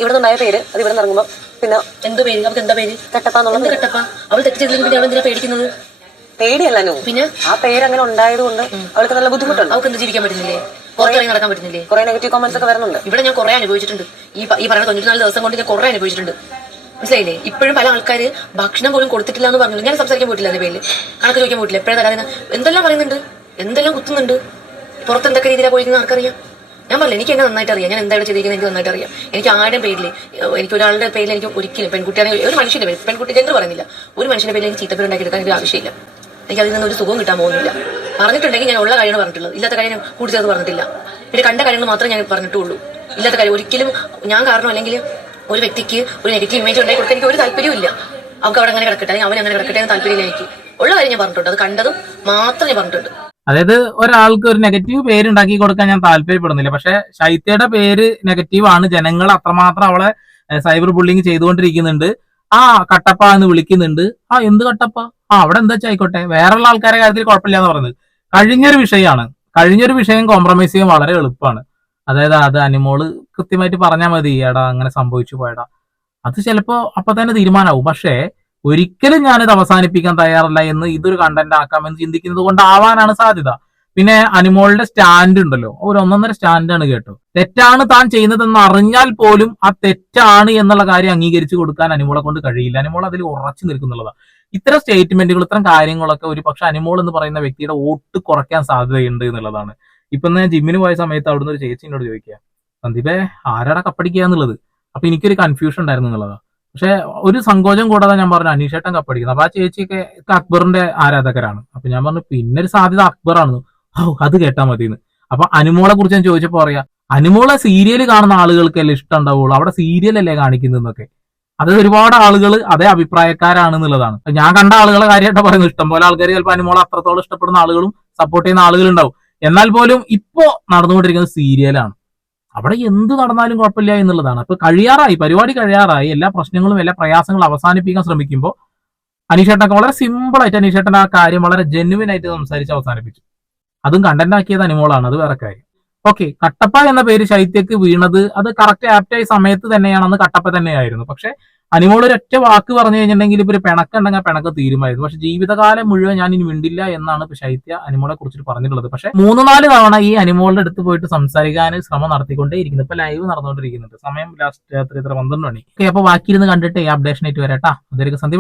ഇവിടെ പേര് അത് ഇവിടെ നിന്ന് ഇറങ്ങുമ്പോ പിന്നെ എന്ത് പേര്? അവർക്ക് എന്താ പേര്? കട്ടപ്പാന്നുള്ള എന്ത് കട്ടപ്പ? അവൾ തെറ്റ് ചെയ്തില്ലെങ്കിൽ പിന്നെ അവൾ എന്തിനാ പേടിക്കുന്നത്? പേടിയല്ലാനു പിന്നെ? ആ പേര് അങ്ങനെ ഉണ്ടായത് കൊണ്ട് അവൾക്ക് നല്ല ബുദ്ധിമുട്ടുണ്ട്. അവൾക്ക് എന്ത് ജീവിക്കാൻ പറ്റുന്നില്ലേ? പുറത്തിറങ്ങി നടക്കാൻ പറ്റുന്നില്ലേ? കുറെ നെഗറ്റീവ് കമന്റ്സ് ഒക്കെ വരുന്നുണ്ട്. ഇവിടെ ഞാൻ കുറെ അനുഭവിച്ചിട്ടുണ്ട്. ഈ ഈ പറയുന്ന തൊണ്ണൂറ്റിനാല് ദിവസം കൊണ്ട് ഞാൻ കുറെ അനുഭവിച്ചിട്ടുണ്ട്. മനസ്സിലായില്ലേ? ഇപ്പോഴും പല ആൾക്കാർ ഭക്ഷണം പോലും കൊടുത്തിട്ടില്ല എന്ന് പറഞ്ഞു ഞാൻ സംസാരിക്കാൻ പോയിട്ടില്ല അതിന്റെ പേരിൽ. കണക്ക് ചോദിക്കാൻ പോയിട്ടില്ല. എപ്പോഴും തരാതെ എന്തെല്ലാം പറയുന്നുണ്ട്? എന്തെല്ലാം കുത്തുന്നുണ്ട്? പുറത്ത് എന്തൊക്കെ രീതിയിലാണ് പോയിരിക്കുന്ന ആർക്കറിയാം? ഞാൻ പറഞ്ഞില്ല എനിക്ക് എന്നെ നന്നായിട്ട് അറിയാം. ഞാൻ എന്താണ് ചെയ്തിരിക്കുന്നത് എനിക്ക് നന്നായിട്ട് അറിയാം. എനിക്ക് ആരുടെയും പേരിൽ എനിക്ക് ഒരാളുടെ പേരിൽ എനിക്ക് ഒരിക്കലും പെൺകുട്ടിയാണെങ്കിൽ ഒരു മനുഷ്യന്റെ പേര് പെൺകുട്ടി ജെൻഡർ പറഞ്ഞില്ല ഒരു മനുഷ്യന്റെ പേരിൽ എനിക്ക് ചീത്തപ്പേര് ഉണ്ടാക്കിയെടുക്കാൻ എനിക്ക് ആവശ്യമില്ല. എനിക്ക് അതിൽ നിന്ന് ഒരു സുഖവും കിട്ടാൻ പോകുന്നില്ല. പറഞ്ഞിട്ടുണ്ടെങ്കിൽ ഞാൻ ഉള്ള കാര്യമാണ് പറഞ്ഞിട്ടുള്ളത്. ഇല്ലാത്ത കാര്യം കൂടി പറഞ്ഞിട്ടില്ല. പിന്നെ കണ്ട കാര്യങ്ങൾ മാത്രമേ ഞാൻ പറഞ്ഞിട്ടുള്ളൂ. ഇല്ലാത്ത കാര്യം ഒരിക്കലും ഞാൻ കാരണം അല്ലെങ്കിൽ ഒരു വ്യക്തിക്ക് ഒരു നെഗറ്റീവ് ഇമേജ് ഉണ്ടായി കൊടുക്കാൻ എനിക്ക് ഒരു താല്പര്യമില്ല അവർക്ക് അവിടെ അങ്ങനെ കിടക്കട്ടെ അവൻ അങ്ങനെ കിടക്കട്ടെ എന്ന് താല്പര്യമില്ല എനിക്ക്. ഉള്ള കാര്യം ഞാൻ പറഞ്ഞിട്ടുണ്ട്. അത് കണ്ടതും മാത്രം ഞാൻ പറഞ്ഞിട്ടുണ്ട്. അതായത് ഒരാൾക്ക് ഒരു നെഗറ്റീവ് പേര് ഉണ്ടാക്കി കൊടുക്കാൻ ഞാൻ താല്പര്യപ്പെടുന്നില്ല. പക്ഷെ ശൈത്യയുടെ പേര് നെഗറ്റീവ് ആണ്. ജനങ്ങൾ അത്രമാത്രം അവളെ സൈബർ ബുള്ളിങ് ചെയ്തുകൊണ്ടിരിക്കുന്നുണ്ട്. ആ കട്ടപ്പ എന്ന് വിളിക്കുന്നുണ്ട്. ആ എന്ത് കട്ടപ്പ? ആ അവിടെ എന്താ ആയിക്കോട്ടെ വേറെയുള്ള ആൾക്കാരെ കാര്യത്തിൽ കുഴപ്പമില്ല എന്ന് പറഞ്ഞത് കഴിഞ്ഞൊരു വിഷയമാണ്. കഴിഞ്ഞൊരു വിഷയം കോംപ്രമൈസ് ചെയ്യാൻ വളരെ എളുപ്പമാണ്. അതായത് അത് അനിമോൾ കൃത്യമായിട്ട് പറഞ്ഞാൽ മതി എടാ അങ്ങനെ സംഭവിച്ചു പോയടാ. അത് ചിലപ്പോ അപ്പൊ തന്നെ തീരുമാനമാവും പക്ഷേ ഒരിക്കലും ഞാനിത് അവസാനിപ്പിക്കാൻ തയ്യാറല്ല എന്ന് ഇതൊരു കണ്ടന്റ് ആക്കാമെന്ന് ചിന്തിക്കുന്നത് കൊണ്ടാവാനാണ് സാധ്യത. പിന്നെ അനിമോളുടെ സ്റ്റാൻഡ് ഉണ്ടല്ലോ. ഒരു ഒന്നൊന്നര സ്റ്റാൻഡാണ് കേട്ടോ. തെറ്റാണ് താൻ ചെയ്യുന്നതെന്ന് അറിഞ്ഞാൽ പോലും ആ തെറ്റാണ് എന്നുള്ള കാര്യം അംഗീകരിച്ചു കൊടുക്കാൻ അനിമോളെ കൊണ്ട് കഴിയില്ല. അനിമോൾ അതിൽ ഉറച്ചു നിൽക്കുന്നുള്ളതാണ് ഇത്തരം സ്റ്റേറ്റ്മെന്റുകൾ ഇത്തരം കാര്യങ്ങളൊക്കെ ഒരു പക്ഷെ അനിമോൾ എന്ന് പറയുന്ന വ്യക്തിയുടെ വോട്ട് കുറയ്ക്കാൻ സാധ്യതയുണ്ട് എന്നുള്ളതാണ്. ഇപ്പൊ ഞാൻ ജിമ്മിന് പോയ സമയത്ത് അവിടുന്ന് ഒരു ചേച്ചി എന്നോട് ചോദിക്കുക സന്ദീപേ ആരാടാ കപ്പടിക്കുക എന്നുള്ളത്? അപ്പൊ എനിക്കൊരു കൺഫ്യൂഷൻ ഉണ്ടായിരുന്നു എന്നുള്ളതാണ് പക്ഷെ ഒരു സങ്കോചം കൂടാതെ ഞാൻ പറഞ്ഞു അനീഷേട്ടൻ കപ്പടിക്കുന്നത് അപ്പൊ ആ ചേച്ചിയൊക്കെ അക്ബറിന്റെ ആരാധകരാണ്. അപ്പൊ ഞാൻ പറഞ്ഞു പിന്നെ ഒരു സാധ്യത അക്ബറാണ്. ഓ അത് കേട്ടാ എന്ന് അപ്പൊ അനുമോളെ കുറിച്ച് ഞാൻ ചോദിച്ചപ്പോ പറയാ അനുമോളെ സീരിയൽ കാണുന്ന ആളുകൾക്കല്ലേ ഇഷ്ടം ഉണ്ടാവുള്ളൂ. അവിടെ സീരിയലല്ലേ കാണിക്കുന്നതെന്നൊക്കെ അത് ഒരുപാട് ആളുകൾ അതേ അഭിപ്രായക്കാരാണെന്നുള്ളതാണ് ഞാൻ കണ്ട ആളുകളെ കാര്യമായിട്ട് പറയുന്നത് ഇഷ്ടം പോലെ ആൾക്കാർ ചിലപ്പോൾ അനുമോളെ അത്രത്തോളം ഇഷ്ടപ്പെടുന്ന ആളുകളും സപ്പോർട്ട് ചെയ്യുന്ന ആളുകളുണ്ടാവും. എന്നാൽ പോലും ഇപ്പോ നടന്നുകൊണ്ടിരിക്കുന്നത് സീരിയലാണ് അവിടെ എന്ത് നടന്നാലും കുഴപ്പമില്ല എന്നുള്ളതാണ്. അപ്പൊ കഴിയാറായി പരിപാടി കഴിയാറായി എല്ലാ പ്രശ്നങ്ങളും എല്ലാ പ്രയാസങ്ങളും അവസാനിപ്പിക്കാൻ ശ്രമിക്കുമ്പോൾ അനീഷേട്ടനൊക്കെ വളരെ സിമ്പിൾ ആയിട്ട് അനീഷേട്ടൻ ആ കാര്യം വളരെ ജെന്യുവൻ ആയിട്ട് സംസാരിച്ച് അവസാനിപ്പിച്ചു. അതും കണ്ടന്റ് ആക്കിയത് അനുമോളാണ് അത് വേറെ കാര്യം. ഓക്കെ കട്ടപ്പ എന്ന പേര് ശൈത്യക്ക് വീണത് അത് കറക്റ്റ് ആപ്റ്റായ സമയത്ത് തന്നെയാണെന്ന് കട്ടപ്പ തന്നെയായിരുന്നു. പക്ഷെ അനിമോൾ ഒരു ഒറ്റ വാക്ക് പറഞ്ഞു കഴിഞ്ഞിട്ടുണ്ടെങ്കിൽ ഇപ്പൊ ഒരു പിണക്കുണ്ടെങ്കിൽ പിണക്ക് തീരുമായിരുന്നു. പക്ഷെ ജീവിതകാലം മുഴുവൻ ഞാൻ ഇനി മിണ്ടില്ല എന്നാണ് ഇപ്പൊ ശൈത്യ അനിമോളെ കുറിച്ചിട്ട് പറഞ്ഞിട്ടുള്ളത്. പക്ഷെ മൂന്ന് നാല് തവണ ഈ അനിമോളുടെ അടുത്ത് പോയിട്ട് സംസാരിക്കാൻ ശ്രമം നടത്തിക്കൊണ്ടേ ഇരിക്കുന്നു ഇപ്പൊ ലൈവ് നടന്നുകൊണ്ടിരിക്കുന്നുണ്ട്. സമയം ലാസ്റ്റ് രാത്രി ഇത്ര പന്ത്രണ്ട് മണി. ഓക്കെ അപ്പൊ ബാക്കിയിരുന്ന് കണ്ടിട്ട് ഈ അപ്ഡേഷൻ ആയിട്ട് വരാട്ടാ അതൊരു സന്ധി